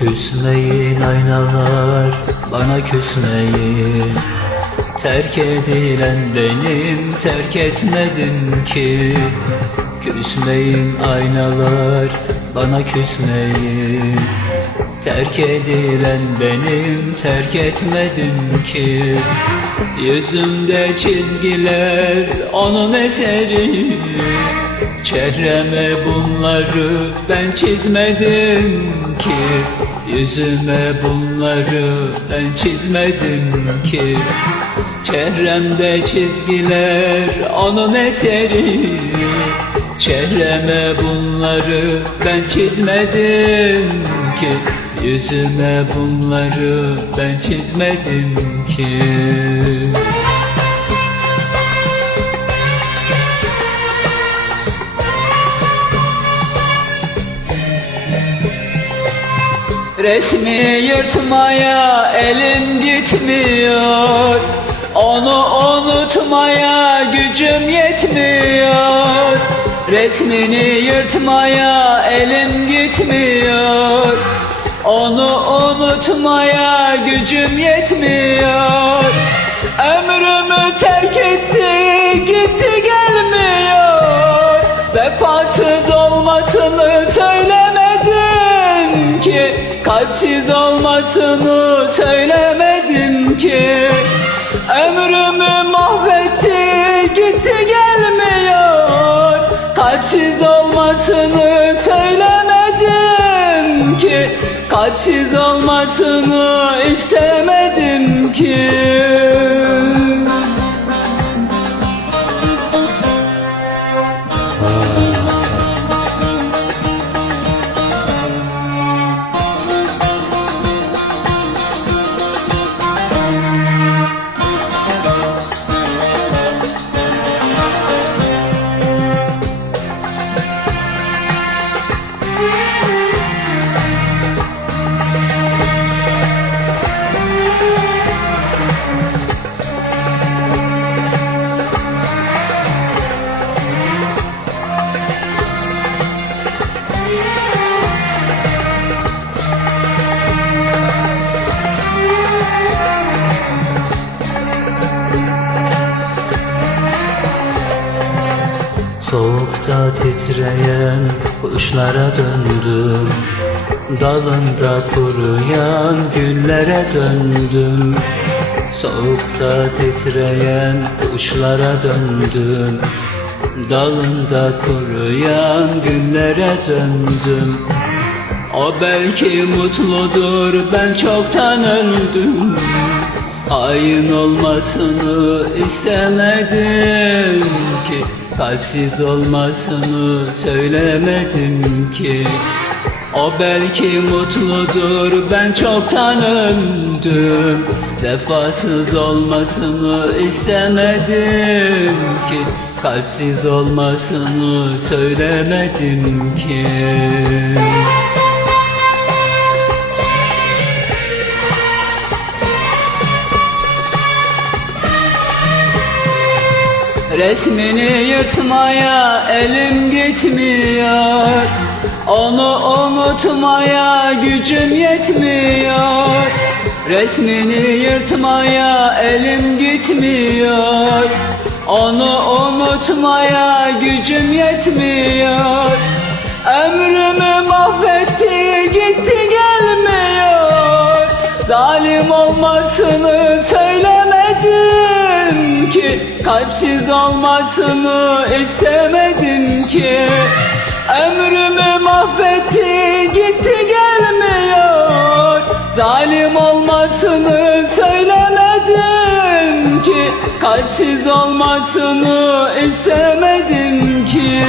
Küsmeyin aynalar bana küsmeyin. Terk edilen benim terk etmedim ki. Küsmeyin aynalar bana küsmeyin. Terk edilen benim terk etmedim ki. Yüzümde çizgiler onun eseri. Çehreme bunları ben çizmedim ki Yüzüme bunları ben çizmedim ki. Çehremde çizgiler onun eseri. Çehreme bunları ben çizmedim ki. Yüzüme bunları ben çizmedim ki Resmi yırtmaya elim gitmiyor. Onu unutmaya gücüm yetmiyor. Resmini yırtmaya elim gitmiyor. Onu unutmaya gücüm yetmiyor. Ömrümü terk etti gitti gelmiyor. Vefasız olmasını ki Kalpsiz olmasını söylemedim ki. Ömrümü mahvetti gitti gelmiyor. Kalpsiz olmasını söylemedim ki. Kalpsiz olmasını istemedim ki Soğukta titreyen kuşlara döndüm. Dalında kuruyan güllere döndüm. Soğukta titreyen kuşlara döndüm. Dalında kuruyan güllere döndüm. O belki mutludur ben çoktan öldüm. Hain olmasını istemedim ki Kalpsiz olmasını söylemedim ki. O belki mutludur ben çoktan öldüm. Vefasız olmasını istemedim ki. Kalpsiz olmasını söylemedim ki Resmini yırtmaya elim gitmiyor. Onu unutmaya gücüm yetmiyor. Resmini yırtmaya elim gitmiyor. Onu unutmaya gücüm yetmiyor. Ömrümü mahvetti gitti gelmiyor. Zalim olmasını ki Kalpsiz olmasını istemedim ki. Ömrümü mahvetti gitti gelmiyor. Zalim olmasını söylemedim ki. Kalpsiz olmasını istemedim ki